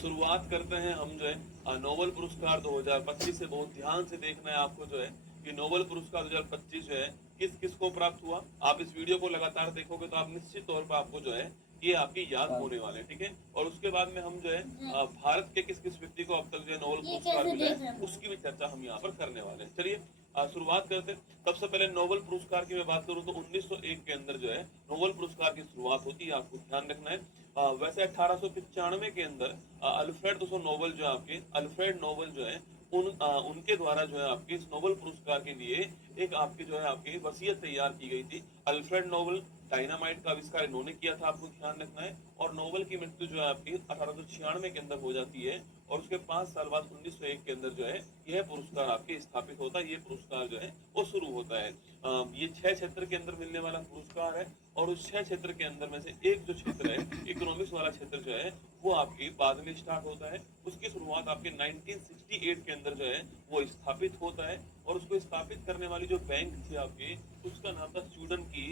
शुरुआत करते हैं हम जो है नोबेल पुरस्कार 2025 से। बहुत ध्यान से देखना है आपको जो है कि नोबेल पुरस्कार 2025 जो है किस किस को प्राप्त हुआ। आप इस वीडियो को लगातार देखोगे तो आप निश्चित तौर पर आपको जो है ये आपकी याद हाँ। होने वाले हैं, ठीक है। और उसके बाद में हम जो है भारत के किस किस व्यक्ति को अब तक जो है नोबेल पुरस्कार मिला है उसकी भी चर्चा हम यहाँ पर करने वाले हैं। चलिए शुरुआत करते हैं। सबसे पहले नोबेल पुरस्कार की मैं बात करूं तो 1901 के अंदर जो है नोबेल पुरस्कार की शुरुआत होती है, आपको ध्यान रखना है। वैसे 1895 के अंदर अल्फ्रेड दोस्तों नोबेल जो है आपके अल्फ्रेड नोबेल जो है उनके द्वारा जो है आपके इस नोबेल पुरस्कार के लिए एक आपकी जो है आपकी वसीयत तैयार की गई थी। अल्फ्रेड नोबेल डायनामाइट का आविष्कार इन्होंने किया था, आपको ध्यान रखना है। और नोबेल की मृत्यु जो है आपकी 1896 के अंदर हो जाती है और उसके 5 साल बाद 1901 के अंदर जो है यह पुरस्कार आपके स्थापित होता है। ये पुरस्कार जो है वो शुरू होता है। ये 6 क्षेत्र के अंदर मिलने वाला पुरस्कार है और उस 6 क्षेत्र के अंदर में से एक जो क्षेत्र है इकोनॉमिक्स वाला क्षेत्र जो है वो आपकी बाद में स्टार्ट होता है। उसकी शुरुआत आपके 1968 के अंदर जो है वो स्थापित होता है और उसको स्थापित करने वाली जो बैंक थी आपकी उसका नाम था स्वीडन की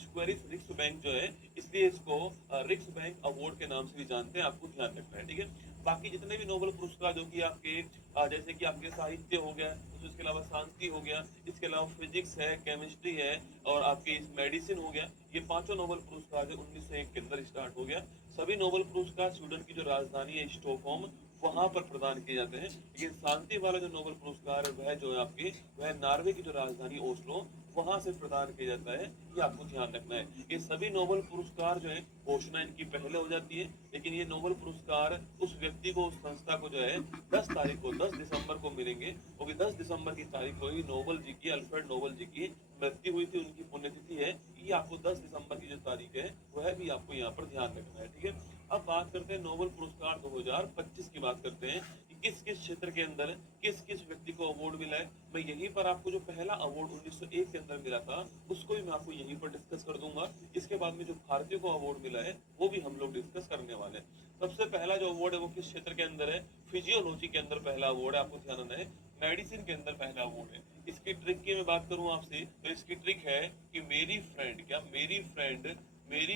स्क्वेरिस रिक्स बैंक जो है, इसलिए इसको रिक्स बैंक अवार्ड के नाम से भी जानते हैं, आपको ध्यान रखना है, ठीक है। बाकी जितने भी नोबेल पुरस्कार जो कि आपके जैसे कि आपके साहित्य हो गया, तो इसके अलावा शांति हो गया, इसके अलावा फिजिक्स है, केमिस्ट्री है और आपकी मेडिसिन हो गया, ये पांचों नोबेल पुरस्कार जो 1901 के अंदर स्टार्ट हो गया। सभी नोबेल पुरस्कार स्वीडन की जो राजधानी है स्टॉकहोम वहां पर प्रदान किए जाते हैं। लेकिन शांति वाला जो नोबेल पुरस्कार है वह जो है आपकी वह नॉर्वे की जो राजधानी ओस्लो वहां से प्रदान किया जाता है, ये आपको ध्यान रखना है। ये सभी नोबेल पुरस्कार जो है घोषणा इनकी पहले हो जाती है, लेकिन ये नोबेल पुरस्कार उस व्यक्ति को उस संस्था को जो है 10 तारीख को 10 दिसंबर को मिलेंगे। वो भी 10 दिसंबर की तारीख को ही नोबेल जी की अल्फ्रेड नोबेल जी की मृत्यु हुई थी, उनकी पुण्यतिथि है। ये आपको 10 दिसंबर की जो तारीख है वह भी आपको यहाँ पर ध्यान रखना है, ठीक है। अब बात करते हैं नोबेल पुरस्कार 2025 की बात करते हैं कि किस किस क्षेत्र के अंदर किस किस व्यक्ति को अवार्ड मिला है। मैं यहीं पर आपको जो पहला अवार्ड 1901 के अंदर मिला था उसको भी मैं आपको यहीं पर डिस्कस कर दूंगा। इसके बाद में जो भारतीय को अवार्ड मिला है वो भी हम लोग डिस्कस करने वाले हैं। सबसे पहला जो अवार्ड है वो किस क्षेत्र के अंदर है, फिजियोलॉजी के अंदर पहला अवार्ड है, आपको ध्यान रखना है। मेडिसिन के अंदर पहला अवार्ड है। इसकी ट्रिक की मैं बात करूं आपसे तो इसकी ट्रिक है कि मेरी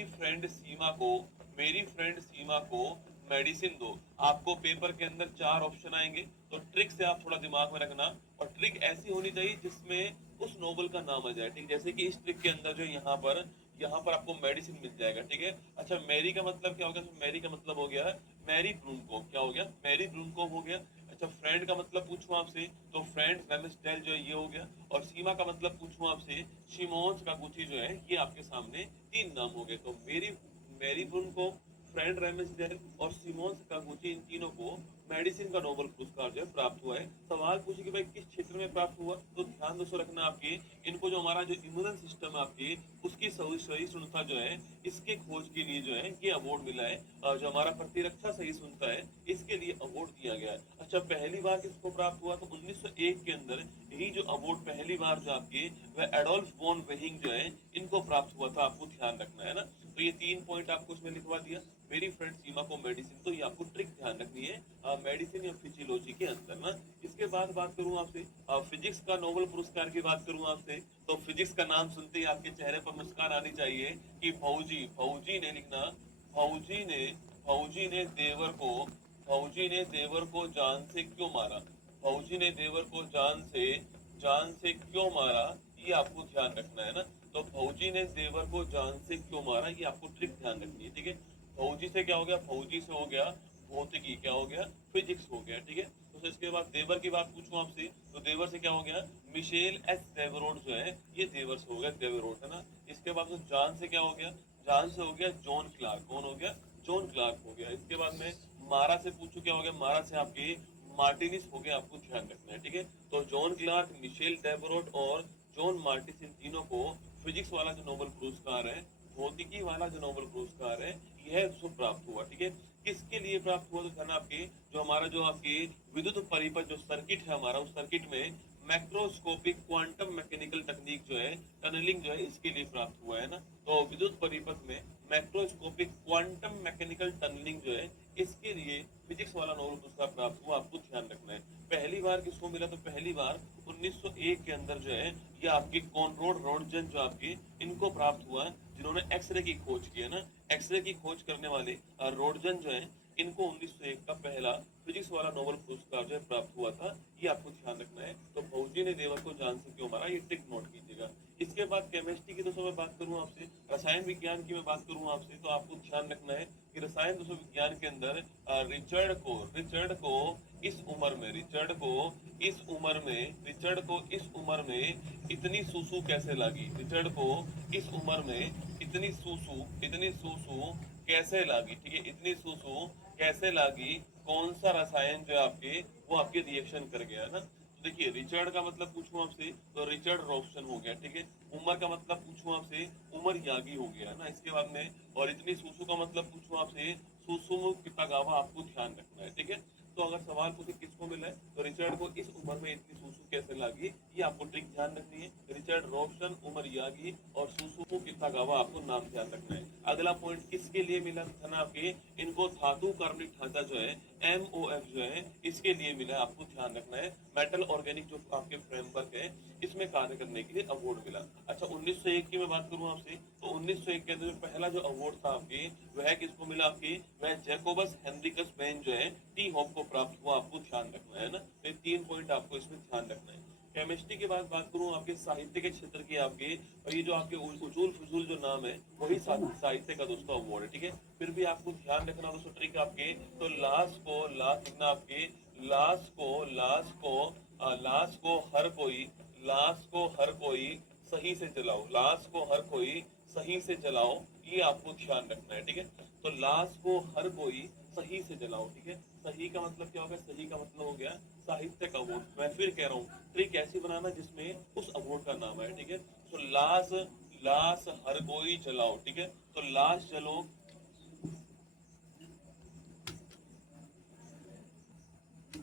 फ्रेंड सीमा को मेरी फ्रेंड सीमा को मेडिसिन दो। आपको पेपर के अंदर 4 ऑप्शन आएंगे, तो ट्रिक से आप थोड़ा दिमाग में रखना। और ट्रिक ऐसी होनी चाहिए जिसमें उस नोबल का नाम आ जाए, ठीक। जैसे कि इस ट्रिक के अंदर जो यहाँ पर आपको मेडिसिन मिल जाएगा, ठीक है। अच्छा, मैरी का मतलब क्या हो गया, तो मैरी का मतलब हो गया मैरी ब्रूनको, क्या हो गया, मैरी ब्रूनको हो गया। अच्छा, फ्रेंड का मतलब पूछूं आपसे तो फ्रेंड रेमिस्टेल जो है ये हो गया। और सीमा का मतलब पूछूं आपसे शिमोन्स कागुची जो है, ये आपके सामने 3 नाम हो गए। तो मैरी ब्रूनको, फ्रेंड रेमिस्डेल और सिमोन कागुची, इन तीनों को मेडिसिन का नोबेल पुरस्कार जो है प्राप्त हुआ है। सवाल पूछे कि भाई किस क्षेत्र में प्राप्त हुआ, तो ध्यान दोस्तों रखना आपकी इनको जो हमारा जो इम्यून सिस्टम है आपकी उसकी सही सुनता जो है इसके खोज के लिए जो है ये अवार्ड मिला है। जो हमारा प्रतिरक्षा सही सुनता है इसके लिए अवार्ड दिया गया है। अच्छा, पहली बार किसको प्राप्त हुआ, तो 1901 के अंदर यही जो अवार्ड पहली बार जो आपकी वह एडोल्फ वॉन वेहिंग जो है इनको प्राप्त हुआ था, आपको ध्यान रखना है ना। तो ये 3 पॉइंट आपको इसमें लिखवा दिया। मेरी फ्रेंड सीमा को मेडिसिन, तो ये आपको ट्रिक ध्यान रखनी है मेडिसिन या फिजियोलॉजी के अंदर ना। इसके बाद बात करूं आपसे फिजिक्स का नोबेल पुरस्कार की बात करूं आपसे, तो फिजिक्स का नाम सुनते ही आपके चेहरे पर मुस्कान आनी चाहिए कि फौजी ने लिखना। फौजी ने फौजी ने देवर को फौजी ने देवर को जान से क्यों मारा, फौजी ने देवर को जान से क्यों मारा, ये आपको ध्यान रखना है ना। तो फौजी ने देवर को जान से क्यों मारा, ये आपको ट्रिक ध्यान रखनी है, ठीक है। फौजी से क्या हो गया, फौजी से हो गया भौतिकी, क्या हो गया, फिजिक्स हो गया, ठीक है। तो इसके बाद देवर की बात पूछूं आपसे तो देवर से क्या हो गया, मिशेल एस देवरोड जो है ये देवर से हो गया, देवरोड है ना। इसके बाद तो जान से क्या हो गया, जान से हो गया जॉन क्लार्क, कौन हो गया, जॉन क्लार्क हो गया। इसके बाद में मारा से पूछू क्या हो गया, मारा से आपके मार्टिनिस हो गया, आपको ध्यान रखना है, ठीक है। तो जॉन क्लार्क, मिशेल डेवरोड और जॉन मार्टिस, इन तीनों को फिजिक्स वाला जो नोबेल पुरस्कार है, भौतिकी वाला जो नोबेल पुरस्कार है, यह उसको प्राप्त हुआ, ठीक है। किसके लिए प्राप्त हुआ, तो ध्यान आपके जो आपके विद्युत परिपथ जो सर्किट है हमारा, उस सर्किट में मैक्रोस्कोपिक क्वांटम मैकेनिकल तकनीक जो है, टनलिंग जो है, इसके लिए प्राप्त हुआ है ना। तो विद्युत परिपथ में मैक्रोस्कोपिक क्वांटम मैकेनिकल टनलिंग जो है इसके लिए फिजिक्स वाला नोबेल पुरस्कार प्राप्त हुआ, आपको ध्यान रखना है। पहली बार किसको मिला, तो पहली बार 1901 के अंदर जो है ये आपके कॉनरोड रोडजन जो आपके इनको प्राप्त हुआ, जिन्होंने एक्सरे की खोज की है ना। एक्सरे की खोज करने वाले रोडजन जो है इनको 1901 का पहला फिजिक्स वाला नोबेल पुरस्कार जो है प्राप्त हुआ था। ये आपको ध्यान रखना है। तो भौजी ने देवर को जान से क्यों मारा, ये ट्रिक नोट कीजिएगा। इसके बाद केमिस्ट्री की दोस्तों मैं बात करूँ आपसे, रसायन विज्ञान की मैं बात करूँ आपसे, तो आपको ध्यान रखना है कि रसायन दोस्तों विज्ञान के अंदर रिचर्ड को इस उम्र में इतनी सूसू कैसे लगी, रिचर्ड को इस उम्र में इतनी सूसू कैसे लगी, ठीक है, इतनी सूसू कैसे लगी, कौन सा रसायन जो है आपके वो आपके रिएक्शन कर गया ना। तो देखिए रिचर्ड का मतलब पूछूं आपसे तो रिचर्ड रॉब्सन हो गया, ठीक है। उमर का मतलब पूछूं आपसे, उमर यागी हो गया ना इसके बाद में। और इतनी सूसू का मतलब पूछूं आपसे, सुसुमु कितागावा, आपको ध्यान रखना है, ठीक है। तो अगर सवाल पूछे किसको मिला है तो रिचर्ड को इस उम्र में इतनी सूसू कैसे लगी, ये आपको ट्रिक ध्यान रखनी है। रिचर्ड रॉब्सन, उमर यागी और सुसुमु कितागावा, आपको नाम ध्यान रखना है। अगला पॉइंट किसके लिए मिला था ना आपके, इनको धातु कार्बनिक ढांचा जो है MOF जो है इसके लिए मिला है, आपको ध्यान रखना है। मेटल ऑर्गेनिक जो आपके फ्रेमवर्क है इसमें कार्य करने के लिए अवार्ड मिला। अच्छा 1901 की मैं बात करूं आपसे तो 1901 के अंदर पहला जो अवार्ड था आपके वह किसको मिला, आपके वह जैकोबस हेनरिकस बेन जो है टी हॉप को प्राप्त हुआ, आपको ध्यान रखना है ना। तो 3 पॉइंट आपको इसमें ध्यान रखना है। केमिस्ट्री के बाद बात करूं आपके साहित्य के क्षेत्र की आपके, और ये जो आपके उजूल फजूल जो नाम है वही साहित्य का दोस्तों अवार्ड है, ठीक है। फिर भी आपको ध्यान रखना दोस्तों ट्रिक आपके, तो लास्ट लिखना आपके, लास्ट को हर कोई सही से चलाओ, लास्ट को हर कोई सही से चलाओ, ये आपको ध्यान रखना है, ठीक है। तो लास्ट को हर कोई सही से चलाओ, ठीक है। सही का मतलब क्या होगा, सही का मतलब हो गया साहित्य का अवार्ड। मैं फिर कह रहा हूँ ट्रिक ऐसी बनाना जिसमें उस अवार्ड का नाम है, ठीक है। तो लाश हर कोई चलाओ, ठीक है। तो लाश चलो,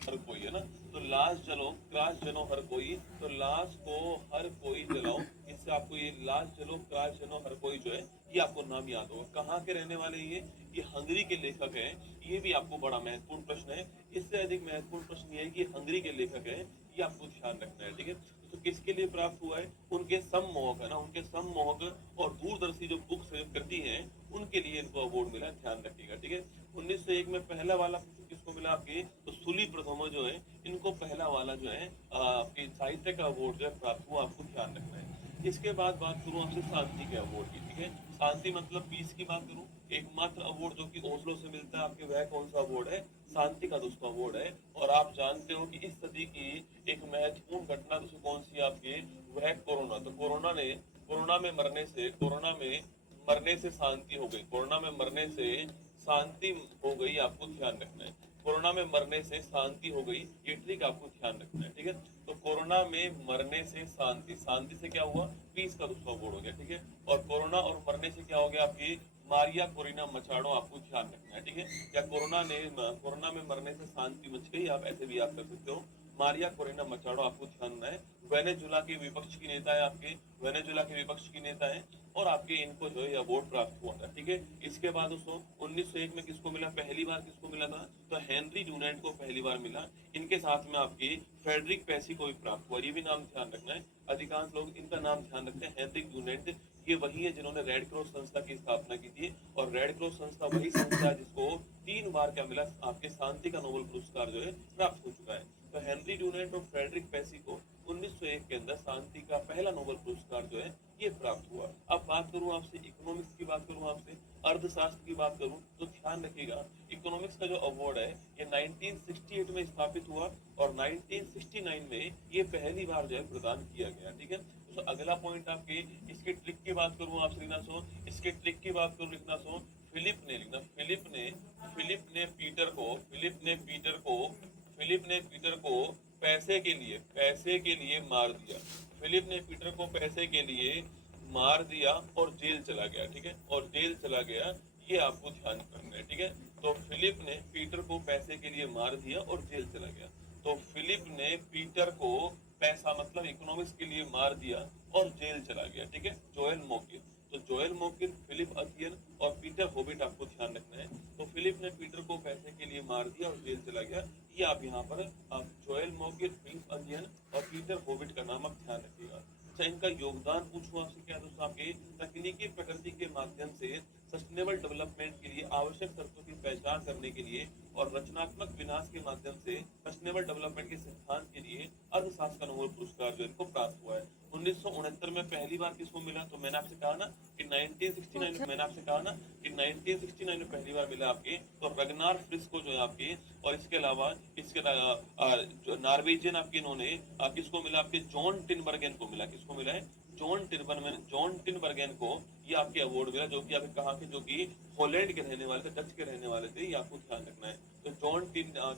हर कोई है ना। तो लाश जलो, क्राश जलो हर कोई, तो लाश को हर कोई जलाओ। इससे आपको ये लाश जलो क्राश जलो हर कोई जो है ये आपको नाम याद होगा। कहाँ के रहने वाले ये हंगरी के लेखक हैं। ये भी आपको बड़ा महत्वपूर्ण प्रश्न है। इससे अधिक महत्वपूर्ण प्रश्न ये है कि हंगरी के लेखक हैं, ये आपको ध्यान रखना है, ठीक है। तो किसके लिए प्राप्त हुआ है, उनके सम्मोहक है ना, उनके सम्मोहक और दूरदर्शी जो बुक्स करती हैं उनके लिए इनको अवार्ड मिला, ध्यान रखिएगा, ठीक है। 1901 में पहला वाला किसको मिला आपके, तो सुली प्रथम जो है इनको पहला वाला जो है आपके साहित्य का अवार्ड जो है प्राप्त हुआ, आपको ध्यान रखना है। इसके बाद बात करूं आपसे शांति के अवार्ड की, ठीक है। शांति मतलब पीस की बात करूं, एकमात्र अवार्ड जो कि ओस्लो से मिलता है आपके, वह कौन सा अवार्ड है, शांति का दोस्तों अवार्ड है। और आप जानते हो कि इस सदी की एक महत्वपूर्ण घटना दोस्तों कौन सी है आपके, वह कोरोना। तो कोरोना में मरने से शांति हो गई, कोरोना में मरने से शांति हो गई, आपको ध्यान रखना है। कोरोना में मरने से शांति हो गई, ये ट्रिक आपको ध्यान रखना है, ठीक है। तो कोरोना में मरने से शांति, शांति से क्या हुआ, पीस का दूसरा वर्ड हो गया, ठीक है। और कोरोना और मरने से क्या हो गया आपकी, मारिया कोरिना मचाडो, आपको ध्यान रखना है, ठीक है। या कोरोना में मरने से शांति मच गई, आप ऐसे भी याद कर सकते हो, मारिया कोरिना मचाडो, आपको ध्यान रखना है। वेनेजुला के विपक्ष की नेता है आपके, वेनेजुला के विपक्ष की नेता है, और आपके इनको जो है अवार्ड प्राप्त हुआ था, ठीक है। इसके बाद दोस्तों 1901 में किसको मिला, पहली बार किसको मिला था, तो हेनरी डुनेंट को पहली बार मिला। इनके साथ में आपकी फ्रेडरिक पेसी को भी प्राप्त हुआ, ये भी नाम ध्यान रखना है। अधिकांश लोग इनका नाम ध्यान रखते हैं, हेनरिक डुनेंट। ये वही है जिन्होंने रेड क्रॉस संस्था की स्थापना की थी, और रेड क्रॉस संस्था वही संस्था है जिसको 3 बार क्या मिला, आपके शांति का नोबेल पुरस्कार जो है प्राप्त हो चुका है। तो हेनरी डुनेंट और फ्रेडरिक पेसी को 1901 के अंदर शांति का पहला नोबेल पुरस्कार जो है ये प्राप्त हुआ। अब बात करूं आपसे इकोनॉमिक्स की, बात करूं आपसे अर्थशास्त्र की बात करूं, तो ध्यान रखिएगा इकोनॉमिक्स का जो अवार्ड है ये 1968 में स्थापित हुआ, और 1969 में ये पहली बार जो है प्रदान किया गया, ठीक है। तो अगला पॉइंट आपके, इसके ट्रिक की बात करूं आपसे लिखना सो, इसके ट्रिक की बात करूं लिखना सो, फिलिप ने लिखना, फिलिप ने पीटर को पैसे के लिए मार दिया। फिलिप ने पीटर को पैसे के लिए मार दिया और जेल चला गया, ठीक है, और जेल चला गया, ये आपको ध्यान करना है, ठीक है। तो फिलिप ने पीटर को पैसे के लिए मार दिया और जेल चला गया। तो फिलिप ने पीटर को पैसा मतलब इकोनॉमिक्स के लिए मार दिया और जेल चला गया, ठीक है, जोएल मोकिन। तो जोएल मोकिन, फिलिप अथियन और पीटर होबिट, आपको ध्यान रखना है। तो फिलिप ने पीटर को पैसे के लिए मार दिया और जेल चला गया, ये आप यहाँ पर जोएल मोकिन, फिलिप अथियन और पीटर होबिट का नाम आप ध्यान रखिएगा। अच्छा, इनका योगदान पूछूं आपसे क्या दोस्तों, आपके तकनीकी प्रगति के माध्यम से सस्टेनेबल डेवलपमेंट के लिए आवश्यक शर्तों की पहचान करने के लिए और रचनात्मक विनाश के माध्यम से सस्टेनेबल डेवलपमेंट के सिद्धांत के लिए अर्थशास्त्र का नोबेल पुरस्कार जो इनको प्राप्त हुआ है। 1969 में पहली बार किसको मिला, तो मैंने आपसे कहा ना कि 1969 मैंने आपसे कहा ना कि 1969 में पहली बार मिला आपके, तो रगनार फ्रिस को जो है आपके, और इसके अलावा इसके जो नॉर्वेजियन आपके इन्होंने किसको मिला आपके, जॉन टिनबर्गेन को मिला। किसको मिला है, जॉन टिनबर्गेन को ये आपके अवार्ड मिला, जो कि आपके कहा के, जो कि हॉलैंड के रहने वाले थे, डच के रहने वाले थे, ये आपको ध्यान रखना है। तो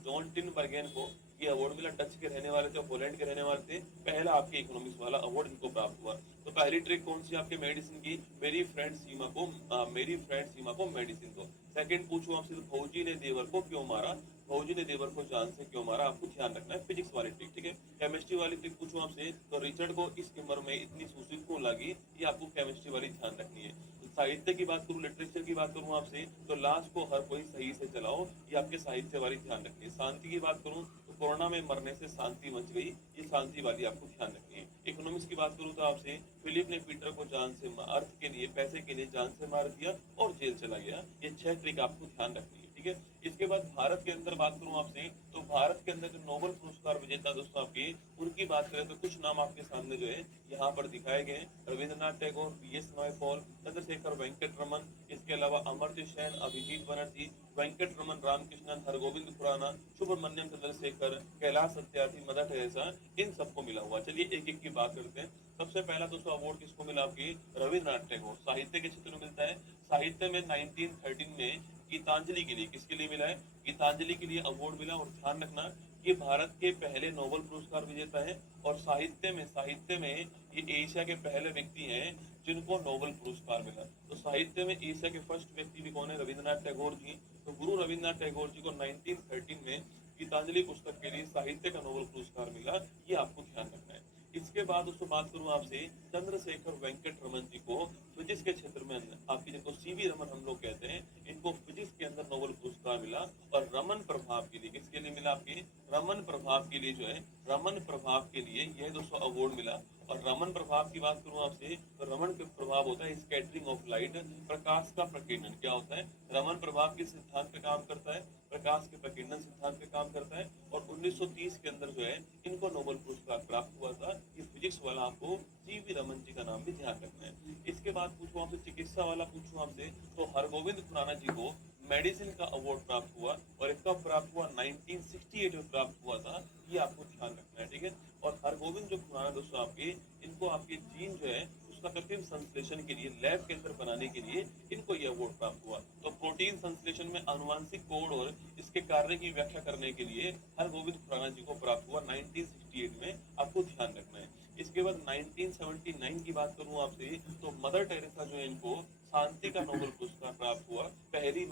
जॉन टिनबर्गेन को ये अवार्ड मिला, डच के रहने वाले थे, हॉलैंड के रहने वाले थे। पहला आपके इकोनॉमिक्स वाला अवार्ड इनको प्राप्त हुआ। तो पहली ट्रिक कौन सी आपके मेडिसिन की, मेरी फ्रेंड सीमा को मेडिसिन दो। सेकंड पूछो आपसे, तो भौजी ने देवर को क्यों मारा, भौजी ने देवर को जान से क्यों मारा, आपको ध्यान रखना है। फिजिक्स वाली ट्रिक, ठीक है। केमिस्ट्री वाली ट्रिक पूछूं आपसे, तो रिचर्ड को इस उम्र में इतनी सूजी क्यों लगी, ये आपको केमिस्ट्री वाली ध्यान रखनी है। साहित्य की बात करूं, लिटरेचर की बात करूं आपसे, तो लाश को हर कोई सही से जलाओ, ये आपके साहित्य वाली ध्यान रखनी है। शांति की बात करूं, तो कोरोना में मरने से शांति मच गई, ये शांति वाली आपको ध्यान रखनी है। इकोनॉमिक्स की बात करूं तो आपसे, फिलिप ने पीटर को जान से अर्थ के लिए, पैसे के लिए जान से मार दिया और जेल चला गया। ये 6 ट्रिक आपको ध्यान रखनी है, ठीक है। इसके बाद भारत के अंदर बात करूं आपसे, तो भारत के अंदर जो नोबेल पुरस्कार विजेता दोस्तों आपके, उनकी बात करें तो कुछ नाम आपके सामने जो है यहाँ पर दिखाए गए। रविंद्रनाथ टैगोर, BS नॉयपॉल, चंद्रशेखर वेंकट रमन, इसके अलावा अमर्त्य सेन, अभिजीत बनर्जी, वेंकट रमन रामकृष्णन, हरगोविंद खुराना, सुब्रमण्यम चंद्रशेखर, कैलाश सत्यार्थी, मदर टेरेसा, इन सबको मिला हुआ। चलिए एक एक की बात करते हैं। सबसे पहला दोस्तों अवार्ड किसको मिला आपकी, रविंद्रनाथ टैगोर, साहित्य के क्षेत्र में मिलता है। साहित्य में 1913 में गीतांजलि के लिए, किसके लिए मिला है, गीतांजलि के लिए अवार्ड मिला। और ध्यान रखना, ये भारत के पहले नोबेल पुरस्कार विजेता है, और साहित्य में ये एशिया के पहले व्यक्ति हैं जिनको नोबेल पुरस्कार मिला। तो साहित्य में एशिया के फर्स्ट व्यक्ति भी कौन है, रविंद्रनाथ टैगोर जी। तो गुरु रविंद्रनाथ टैगोर जी को 1913 में गीतांजलि पुस्तक के लिए साहित्य का नोबेल पुरस्कार मिला, ये आपको ध्यान रखना है। इसके बाद दोस्तों बात करूं आपसे, चंद्रशेखर वेंकट रमन जी को फिजिक्स के क्षेत्र में, आपकी जिनको CV रमन हम लोग कहते हैं, इनको फिजिक्स के अंदर नोबेल पुरस्कार मिला। और रमन प्रभाव के लिए, किसके लिए मिला आपके, रमन प्रभाव के लिए जो है, रमन प्रभाव के लिए यह दोस्तों अवार्ड मिला। और रमन प्रभाव की बात करूं आपसे, तो रमन के प्रभाव होता है स्कैटरिंग ऑफ लाइट, प्रकाश का प्रकीर्णन। क्या होता है, रमन प्रभाव के सिद्धांत पे काम करता है, प्रकाश के प्रकीर्णन सिद्धांत पे काम करता है। और 1930 के अंदर जो है इनको नोबेल पुरस्कार प्राप्त हुआ था। ये फिजिक्स वाला आपको CV रमन जी का नाम भी ध्यान रखना है। इसके बाद पूछूं आपसे, चिकित्सा वाला पूछूं आपसे, तो हरगोविंद खुराना जी को मेडिसिन का अवार्ड प्राप्त हुआ, और इसका प्राप्त हुआ 1968 में प्राप्त हुआ था, ये आपको ध्यान रखना है, ठीक है। और हरगोविंद जो खुराना दोस्तों आपके, इनको आपके जीन जो है उसका कृत्रिम संश्लेषण के लिए, लैब के अंदर बनाने के लिए इनको यह अवार्ड प्राप्त हुआ। तो प्रोटीन संश्लेषण में अनुवांशिक कोड और इसके कार्य की व्याख्या करने के लिए हरगोविंद खुराना जी को प्राप्त हुआ 1968 में, आपको ध्यान रखना है। इसके बाद 1979 की बात करूं आपसे, तो मदर टेरेसा जो है इनको शांति का नोबेल पुरस्कार प्राप्त हुआ। पहली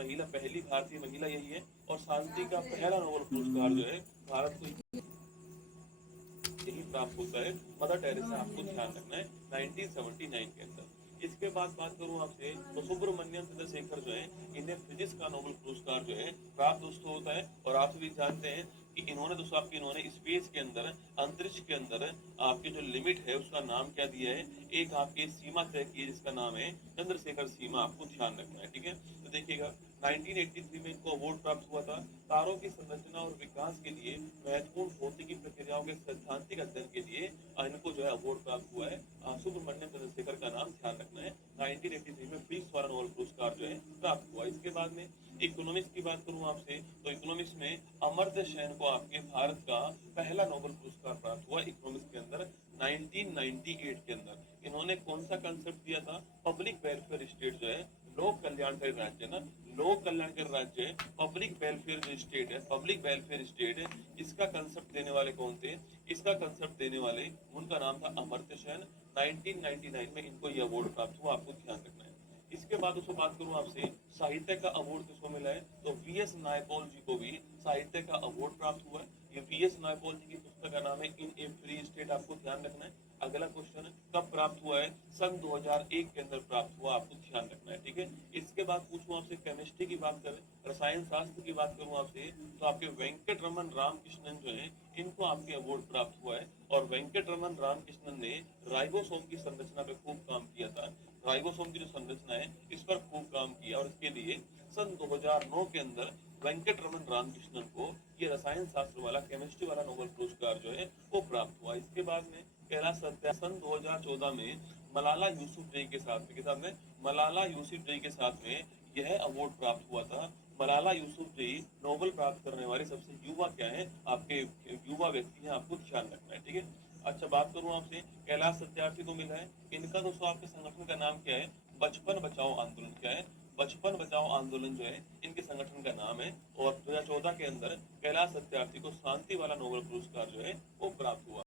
भारतीय महिला यही है, और शांति का पहला नोबेल पुरस्कार जो है भारत को यही प्राप्त होता है, मदर टेरेसा, आपको ध्यान रखना है 1979 के अंदर। इसके बाद बात करूं आपसे, तो सुब्रमण्यम चंद्रशेखर जो है, इन्हें फिजिक्स का नोबेल पुरस्कार जो है प्राप्त दोस्तों होता है। और आप भी जानते हैं कि इन्होंने दोस्तों आपके, इन्होंने स्पेस के अंदर, अंतरिक्ष के अंदर आपके जो लिमिट है उसका नाम क्या दिया है, एक आपके सीमा तय की है जिसका नाम है चंद्रशेखर सीमा, आपको ध्यान रखना है, ठीक है। तो देखिएगा 1983 में इनको अवार्ड प्राप्त हुआ था, तारों की संरचना और विकास के लिए महत्वपूर्ण भौतिकी प्रक्रियाओं के सैद्धांतिक अध्ययन के लिए इनको जो है अवार्ड प्राप्त हुआ है। सुब्रमण्यम चंद्रशेखर का नाम ध्यान रखना है। 1983 में फिजिक्स वाला नोबेल पुरस्कार जो है प्राप्त हुआ। इसके बाद में इकोनॉमिक्स की बात करूं आपसे, तो इकोनॉमिक्स में अमर्त्य सेन को आपके भारत का पहला नोबेल पुरस्कार प्राप्त हुआ इकोनॉमिक्स के अंदर 1998 के अंदर। इन्होंने कौन सा कंसेप्ट दिया था, पब्लिक वेलफेयर स्टेट जो है, लोक कल्याणकारी राज्य ना, लोक कल्याणकारी राज्य है, पब्लिक वेलफेयर जो स्टेट है, पब्लिक वेलफेयर स्टेट है, इसका कंसेप्ट देने वाले कौन थे, इसका कंसेप्ट देने वाले, उनका नाम था अमर्त्य सेन। 1999 में इनको यह अवार्ड प्राप्त हुआ, आपको ध्यान रखना है। इसके बाद उसमें बात करूं आपसे साहित्य का अवार्ड किसको मिला है, तो वीएस नायपॉल जी को भी साहित्य का अवार्ड प्राप्त हुआ है। ये वीएस नायपॉल जी की पुस्तक का नाम है इन ए फ्री स्टेट, आपको ध्यान रखना है। अगला क्वेश्चन, कब प्राप्त हुआ है, सन 2001 के अंदर प्राप्त हुआ, आपको ध्यान रखना है, ठीक है। इसके बाद पूछूं आपसे केमिस्ट्री की बात करें, रसायन शास्त्र की बात करूं आपसे, तो आपके वेंकट रमन रामकृष्णन जो है, इनको आपके अवार्ड प्राप्त हुआ है। और वेंकट रमन रामकृष्णन ने राइबोसोम की संरचना पे खूब काम किया था। राइबोसोम की जो संरचना है इस पर खूब काम किया, और इसके लिए सन 2009 के अंदर वेंकट रमन रामकृष्णन को ये रसायन शास्त्र वाला, केमिस्ट्री वाला नोबेल पुरस्कार जो है वो प्राप्त हुआ। इसके बाद में कैलाश सत्यार्थी सन 2014 में मलाला यूसुफजई के साथ में मलाला यूसुफजई के साथ में यह अवार्ड प्राप्त हुआ था। मलाला यूसुफजई नोबेल प्राप्त करने वाले सबसे युवा क्या है, आपके युवा व्यक्ति हैं, आपको ध्यान रखना है, ठीक है। अच्छा, बात करूं आपसे कैलाश सत्यार्थी को मिला है, इनका दोस्तों आपके संगठन का नाम क्या है, बचपन बचाओ आंदोलन। क्या है, बचपन बचाओ आंदोलन जो है इनके संगठन का नाम है। और 2014 के अंदर कैलाश सत्यार्थी को शांति वाला नोबेल पुरस्कार जो है वो प्राप्त हुआ।